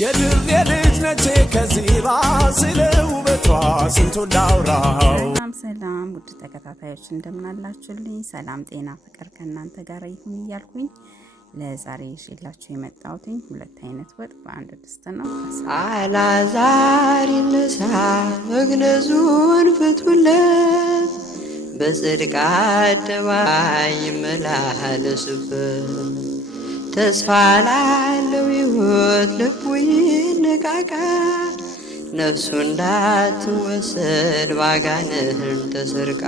የድሬ ልጅ ነቼ ከዚራ ስለ ውበቷ ስንቱን ላውራው። ሰላም ውድ ተከታታዮች እንደምን አላችሁልኝ? ሰላም ጤና ፍቅር ከእናንተ ጋር ይሁን እያልኩኝ ለዛሬ ይዤላችሁ የመጣሁት ሁለት አይነት ወጥ በአንድ ድስት ነው። አልዓዛር ይነሳ መግነዙን ፍቱለት፣ በጽድቅ አደባባይ ይመላለሱበት። ተስፋ ላለው ሕይወት ልቡ ይነቃቃ፣ ነፍሱ እንዳትወሰድ ባጋንንት ተሰርቃ።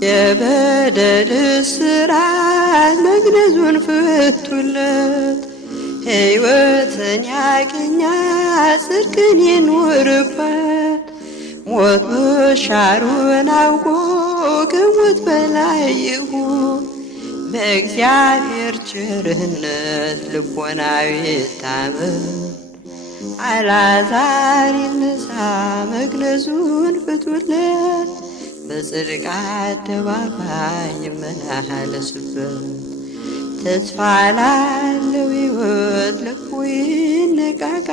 የበደል እስራት መግነዙን ፍቱለት፣ ሕይወትን ያገኛ ጽድቅን ይኑርበት። ሞት መሻሩን አውቆ ከሞት በላይ ይሁን፣ በእግዚአብሔር ቸርነት ልቦናዊ ይታመን። አልዓዛር ይነሳ መግነዙን ፍቱለት፣ በጽድቅ አደባባይ ይመላለሱበት። ተስፋ ላለው ሕይወት ልቡ ይነቃቃ፣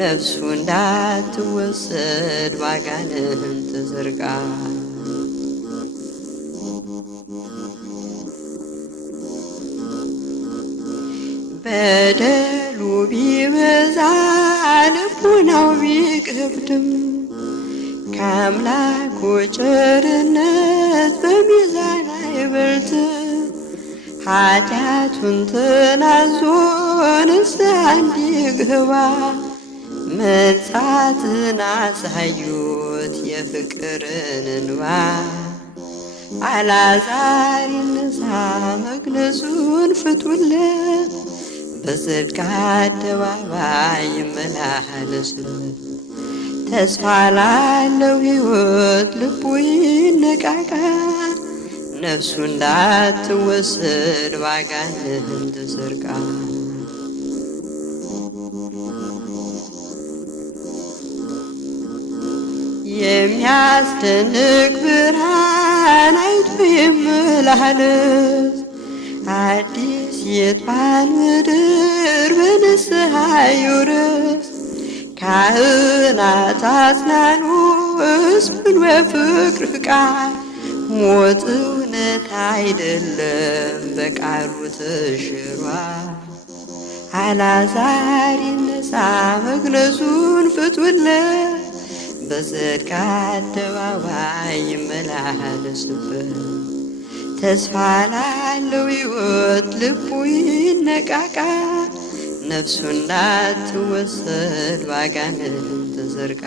ነፍሱ እንዳትወሰድ ባጋንንት ተሰርቃ። በደሉ ቢበዛ ልቡናው ቢከብድም፣ ከአምላኩ ቸርነት በሚዛን አይበልጥም። ኃጢአቱን ተናዞ ንስሐ እንዲገባ መንጻትን አሳዩት የፍቅርን እንባ። አልዓዛር ይነሳ መግነዙን ፍቱለት፣ በጽድቅ አደባባይ ይመላለሱበት። ተስፋ ላለው ሕይወት ልቡ ይነቃቃ፣ ነፍሱ እንዳትወሰድ ባጋንንት ተሰርቃ። የሚያስደንቅ ብርሃን አይቶ ይመላለስ፣ አዲስ የጧን ምድር በንስሐ ይውረስ። ካህናት አጽናኑ ሕዝቡን በፍቅር ቃል፣ ሞት እውነት አይደለም በቃሉ ተሽሯል። አልዓዛር ይነሳ መግነዙን ፍቱለት፣ በጽድቅ አደባባይ ይመላለሱበት። ተስፋ ላለው ሕይወት ልቡ ይነቃቃ፣ ነፍሱ እንዳትወሰድ ባጋንንት ተሰርቃ።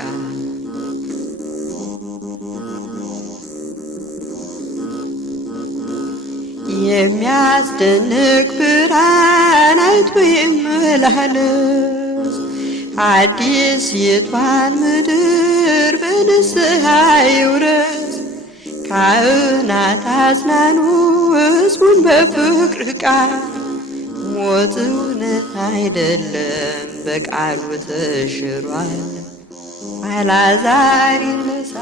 የሚያስደንቅ ብርሃን አይቶ ይመላለስ፣ አዲስ የጧን ምድር በንስሐ ይውረስ። ካህናት አጽናኑ ሕዝቡን በፍቅር ቃል፣ ሞት እውነት አይደለም በቃሉ ተሽሯል። አልዓዛር ይነሳ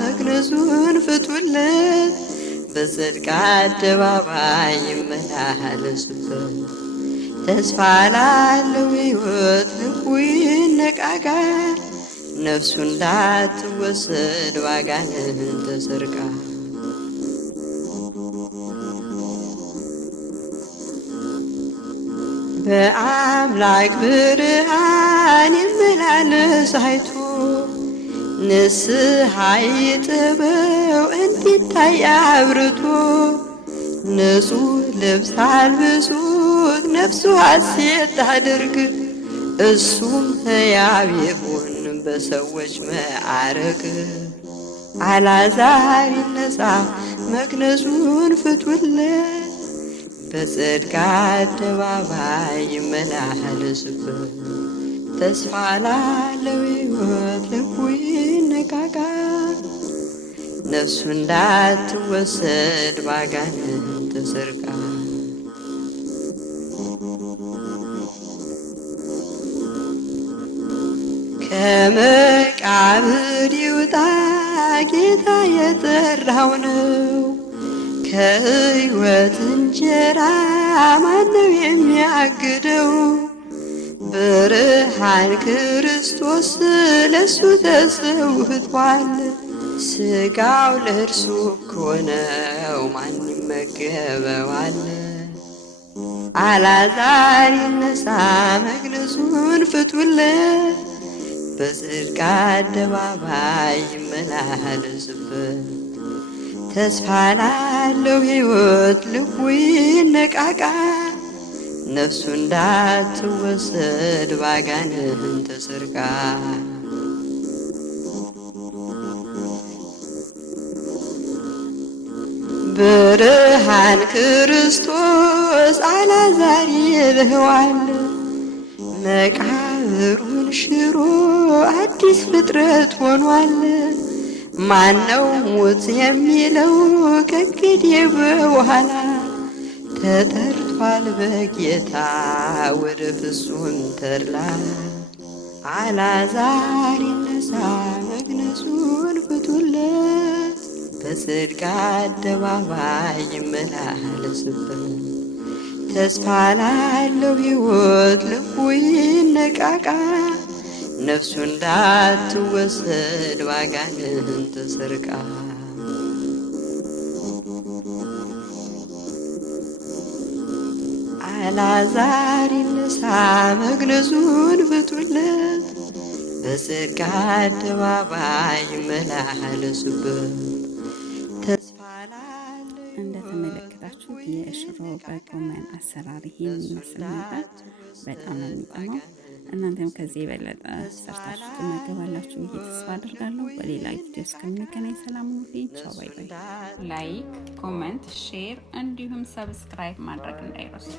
መግነዙን ፍቱለት፣ በጽድቅ አደባባይ ይመላለሱበት። ተስፋ ላለው ሕይወት ልቡ ይነቃቃ፣ ነፍሱ እንዳትወሰድ ባጋንንት ተሰርቃ። በአምላክ ብርሃን ይመላለስ አይቶ፣ ንስሐ ይጥበው እንዲታይ አብርቶ። ንጹሕ ልብስ አልብሱት ነፍሱ ሐሴት ታድርግ፣ እሱም ሕያው ይሁን በሰዎች መዓረግ። አልዓዛር ይነሳ መግነዙን ፍቱለት፣ በጽድቅ አደባባይ ይመላለሱበት። ተስፋ ላለው ሕይወት ልቡ ይነቃቃ፣ ነፍሱ እንዳትወሰድ ባጋንንት ተሰርቃ። ከመቃብር ይውጣ ጌታ የጠራው ነው፣ ከሕይወት እንጀራ ማነው የሚያግደው? ብርሃን ክርስቶስ ለሱ ተሰውቷል። ሥጋው ለእርሱ እኮ ነው ማን ይመገበዋል? አልዓዛር ይነሳ መግነዙን ፍቱለት፣ በጽድቅ አደባባይ ይመላለስበት። ተስፋ ላለው ሕይወት ልቡ ይነቃቃ፣ ነፍሱ እንዳትወሰድ ባጋንንት ተሰርቃ። ብርሃን ክርስቶስ አልዓዛር ይልህዋል፣ መቃብሩን ሽሮ አዲስ ፍጥረት ሆኗል። ማነው ሞት የሚለው ከእንግዲህ በኋላ? ተጠርቷል በጌታ ወደ ፍጹም ተድላ። አልዓዛር ይነሳ መግነዙን ፍቱለት፣ በጽድቅ አደባባይ ይመላለስበት። ተስፋ ላለው ሕይወት ልቡ ይነቃቃ፣ ነፍሱ እንዳትወሰድ ባጋንንት ተሰርቃ። አልዓዛር ይነሳ መግነዙን ፍቱለት፣ በጽድቅ አደባባይ ይመላለስበት። እንደተመለከታችሁ የሽሮ በጎመን አሰራር ይሄን ይመስል ነበር። በጣም ነው የሚጠማው። እናንተም ከዚህ የበለጠ ሰርታችሁ ትመገባላችሁ ብዬ ተስፋ አድርጋለሁ። በሌላ ቪዲዮ እስከምንገናኝ ሰላም ሁኑ። ቻው፣ ባይ ባይ። ላይክ፣ ኮመንት፣ ሼር እንዲሁም ሰብስክራይብ ማድረግ እንዳይረሱ።